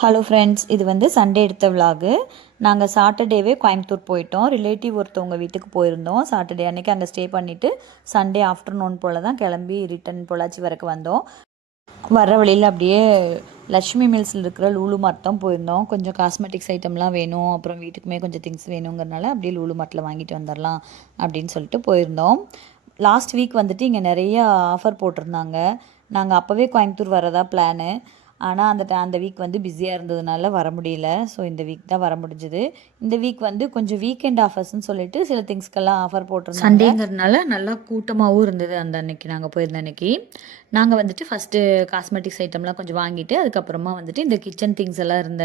Hello friends, இது வந்து Sunday எடுத்த விலாகு. நாங்கள் சாட்டர்டேவே கோயம்புத்தூர் போயிட்டோம். ரிலேட்டிவ் ஒருத்தவங்க வீட்டுக்கு போயிருந்தோம். சாட்டர்டே அன்றைக்கி அங்கே ஸ்டே பண்ணிவிட்டு சண்டே ஆஃப்டர்நூன் போல் தான் கிளம்பி ரிட்டன் பொள்ளாச்சி வரைக்கும் வந்தோம். வர வழியில் அப்படியே லக்ஷ்மி மில்ஸில் இருக்கிற லூலு மார்ட் தான் போயிருந்தோம். கொஞ்சம் காஸ்மெட்டிக்ஸ் ஐட்டம்லாம் வேணும், அப்புறம் வீட்டுக்குமே கொஞ்சம் திங்ஸ் வேணுங்கிறனால அப்படியே லூலு மார்ட்டில் வாங்கிட்டு வந்துடலாம் அப்படின்னு சொல்லிட்டு போயிருந்தோம். லாஸ்ட் வீக் வந்துட்டு இங்கே நிறைய ஆஃபர் போட்டிருந்தாங்க. நாங்கள் அப்போவே கோயம்புத்தூர் வரதா பிளானு. ஆனால் அந்த வீக் வந்து பிஸியாக இருந்ததுனால வர முடியல. ஸோ இந்த வீக் தான் வர முடிஞ்சுது. இந்த வீக் வந்து கொஞ்சம் வீக்கெண்ட் ஆஃபர்ஸ்ன்னு சொல்லிட்டு சில திங்ஸ்க்கெல்லாம் ஆஃபர் போட்டிருந்தாங்க. சண்டேங்கிறதுனால நல்லா கூட்டமாகவும் இருந்தது. அந்த அன்னைக்கு நாங்கள் போயிருந்த அன்னைக்கு நாங்கள் வந்துட்டு ஃபஸ்ட்டு காஸ்மெட்டிக்ஸ் ஐட்டம்லாம் கொஞ்சம் வாங்கிட்டு அதுக்கப்புறமா வந்துட்டு இந்த கிச்சன் திங்ஸ் எல்லாம் இருந்த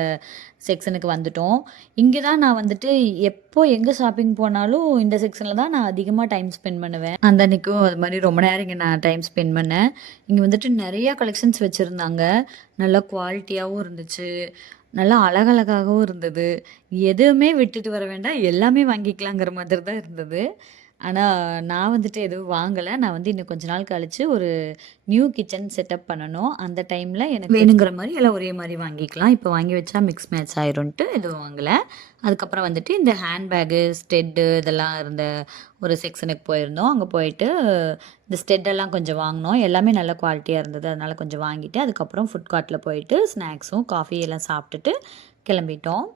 செக்ஷனுக்கு வந்துட்டோம். இங்கே தான் நான் வந்துட்டு எப்போ எங்கே ஷாப்பிங் போனாலும் இந்த செக்ஷனில் தான் நான் அதிகமாக டைம் ஸ்பெண்ட் பண்ணுவேன். அந்த அன்னைக்கும் அது மாதிரி ரொம்ப நேரம் இங்கே நான் டைம் ஸ்பெண்ட் பண்ணேன். இங்கே வந்துட்டு நிறையா கலெக்ஷன்ஸ் வச்சுருந்தாங்க. நல்லா குவாலிட்டியாகவும் இருந்துச்சு, நல்லா அழகழகாகவும் இருந்தது. எதுவுமே விட்டுட்டு வர வேண்டாம், எல்லாமே வாங்கிக்கலாங்கிற மாதிரி தான் இருந்தது. ஆனால் நான் வந்துட்டு எதுவும் வாங்கலை. நான் வந்து இன்னும் கொஞ்ச நாள் கழித்து ஒரு நியூ கிச்சன் செட்டப் பண்ணணும். அந்த டைமில் எனக்கு வேணுங்கிற மாதிரி எல்லாம் ஒரே மாதிரி வாங்கிக்கலாம். இப்போ வாங்கி வச்சா மிக்ஸ் மேட்ச் ஆயிரும்ன்ட்டு எதுவும் வாங்கலை. அதுக்கப்புறம் வந்துட்டு இந்த ஹேண்ட்பேகு, ஸ்டெட்டு இதெல்லாம் இருந்த ஒரு செக்ஷனுக்கு போயிருந்தோம். அங்கே போயிட்டு இந்த ஸ்டெட்டெல்லாம் கொஞ்சம் வாங்கினோம். எல்லாமே நல்ல குவாலிட்டியாக இருந்தது. அதனால் கொஞ்சம் வாங்கிட்டு அதுக்கப்புறம் ஃபுட் கார்ட்டில் போயிட்டு ஸ்நாக்ஸும் காஃபி எல்லாம் சாப்பிட்டுட்டு கிளம்பிட்டோம்.